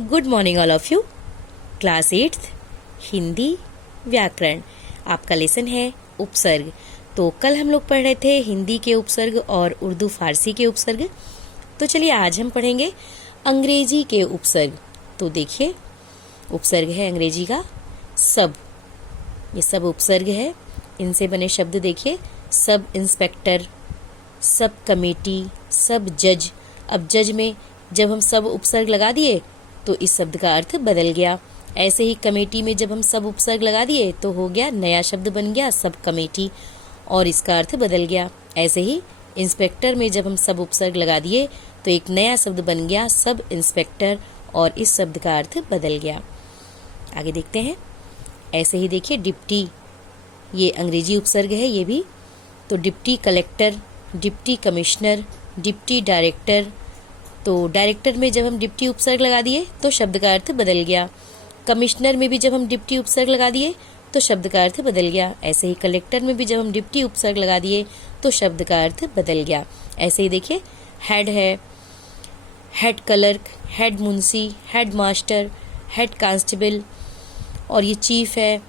Good morning all of you. Class 8th Hindi व्याकरण, आपका lesson है उपसर्ग। तो कल हम लोग पढ़ रहे थे हिंदी के उपसर्ग और उर्दू फारसी के उपसर्ग। तो चलिए आज हम पढ़ेंगे अंग्रेजी के उपसर्ग। तो देखिए, उपसर्ग है अंग्रेजी का सब। ये सब उपसर्ग है, इनसे बने शब्द देखिए। सब इंस्पेक्टर, सब कमेटी, सब जज। अब जज में जब हम सब उपसर्ग लगा दिए तो इस शब्द का अर्थ बदल गया। ऐसे ही कमेटी में जब हम सब उपसर्ग लगा दिए तो हो गया, नया शब्द बन गया सब कमेटी और इसका अर्थ बदल गया। ऐसे ही इंस्पेक्टर में जब हम सब उपसर्ग लगा दिए तो एक नया शब्द बन गया सब इंस्पेक्टर और इस शब्द का अर्थ बदल गया। आगे देखते हैं। ऐसे ही देखिए डिप्टी, ये अंग्रेजी उपसर्ग है ये भी। तो deputy collector, deputy commissioner, deputy director. तो डायरेक्टर में जब हम डिप्टी उपसर्ग लगा दिए तो शब्द का अर्थ बदल गया। कमिश्नर में भी जब हम डिप्टी उपसर्ग लगा दिए तो शब्द का अर्थ बदल गया। ऐसे ही कलेक्टर में भी जब हम डिप्टी उपसर्ग लगा दिए तो शब्द का अर्थ बदल गया। ऐसे ही देखिए हेड है, head clerk, head Munshi, head master, head constable. और ये चीफ है,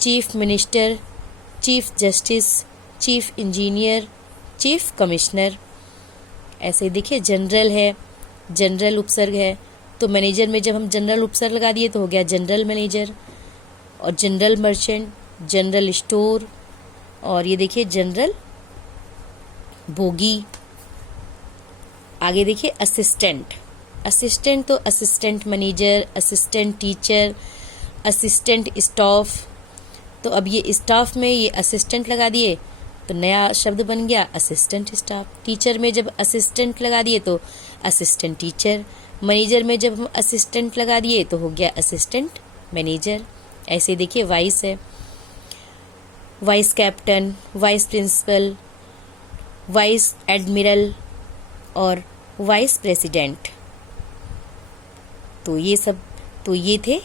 chief minister, chief justice, chief engineer, chief commissioner. ऐसे ही देखिए जनरल है, जनरल उपसर्ग है। तो मैनेजर में जब हम जनरल उपसर्ग लगा दिए तो हो गया जनरल मैनेजर। और जनरल मर्चेंट, जनरल स्टोर। और ये देखिए जनरल बोगी। आगे देखिए असिस्टेंट, असिस्टेंट तो assistant manager, assistant teacher, assistant staff. तो अब ये स्टाफ में ये असिस्टेंट लगा दिए तो नया शब्द बन गया असिस्टेंट स्टाफ। टीचर में जब असिस्टेंट लगा दिए तो असिस्टेंट टीचर। मैनेजर में जब हम असिस्टेंट लगा दिए तो हो गया असिस्टेंट मैनेजर। ऐसे देखिए वाइस है, vice captain, vice principal, vice admiral और वाइस प्रेसिडेंट। तो ये थे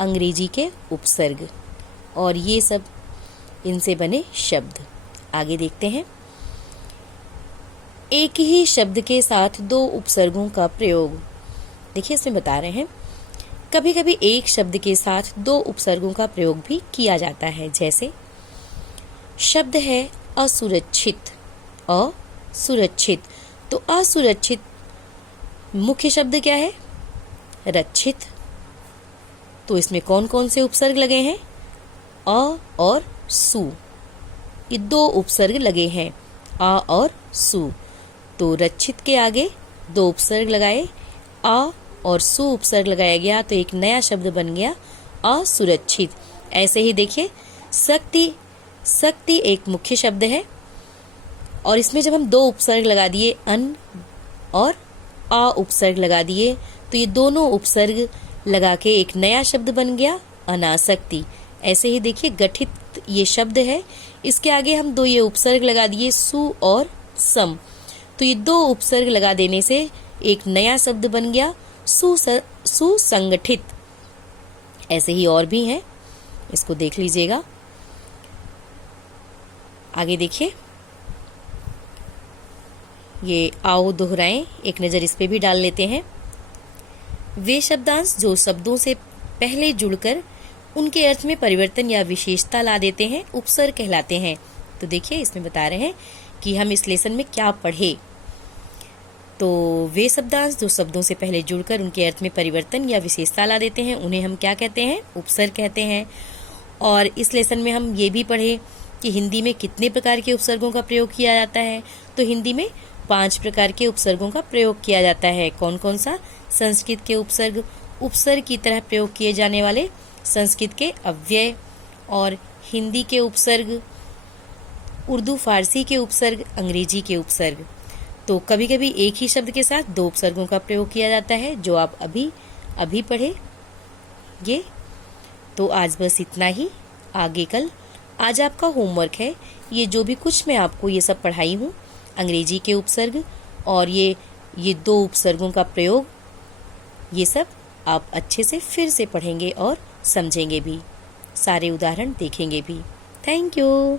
अंग्रेजी के उपसर्ग और ये सब इनसे बने शब्द। आगे देखते हैं। एक ही शब्द के साथ दो उपसर्गों का प्रयोग। देखिए इसमें बता रहे हैं, कभी कभी एक शब्द के साथ दो उपसर्गों का प्रयोग भी किया जाता है। जैसे शब्द है असुरक्षित, असुरक्षित। तो असुरक्षित मुख्य शब्द क्या है? रक्षित। तो इसमें कौन कौन से उपसर्ग लगे हैं? अ और सु, ये दो उपसर्ग लगे हैं, आ और सु। तो रक्षित के आगे दो उपसर्ग लगाए, आ और सु उपसर्ग लगाया गया तो एक नया शब्द बन गया असुरक्षित। ऐसे ही देखिए शक्ति, शक्ति एक मुख्य शब्द है और इसमें जब हम दो उपसर्ग लगा दिए अन और आ उपसर्ग लगा दिए तो ये दोनों उपसर्ग लगा के एक नया शब्द बन गया अनासक्ति। ऐसे ही देखिए गठित ये शब्द है, इसके आगे हम दो ये उपसर्ग लगा दिए सु और सम। तो ये दो उपसर्ग लगा देने से एक नया शब्द बन गया सुसंगठित। ऐसे ही और भी हैं, इसको देख लीजिएगा। आगे देखिए, ये आओ दोहराएं, एक नज़र इस पे भी डाल लेते हैं। वे शब्दांश जो शब्दों से पहले जुड़कर उनके अर्थ में परिवर्तन या विशेषता ला देते हैं उपसर्ग कहलाते हैं। तो देखिए इसमें बता रहे हैं कि हम इस लेसन में क्या पढ़े। तो वे शब्दांश जो शब्दों से पहले जुड़कर उनके अर्थ में परिवर्तन या विशेषता ला देते हैं उन्हें हम क्या कहते हैं? उपसर्ग कहते हैं। और इस लेसन में हम ये भी पढ़े कि हिंदी में कितने प्रकार के उपसर्गों का प्रयोग किया जाता है। तो हिंदी में 5 प्रकार के उपसर्गों का प्रयोग किया जाता है। कौन कौन सा? संस्कृत के उपसर्ग, उपसर्ग की तरह प्रयोग किए जाने वाले संस्कृत के अव्यय, और हिंदी के उपसर्ग, उर्दू फारसी के उपसर्ग, अंग्रेजी के उपसर्ग। तो कभी कभी एक ही शब्द के साथ दो उपसर्गों का प्रयोग किया जाता है, जो आप अभी पढ़े ये। तो आज बस इतना ही। आगे कल आज आपका होमवर्क है, ये जो भी कुछ मैं आपको ये सब पढ़ाई हूँ अंग्रेजी के उपसर्ग और ये दो उपसर्गों का प्रयोग, ये सब आप अच्छे से फिर से पढ़ेंगे और समझेंगे भी, सारे उदाहरण देखेंगे भी। Thank you.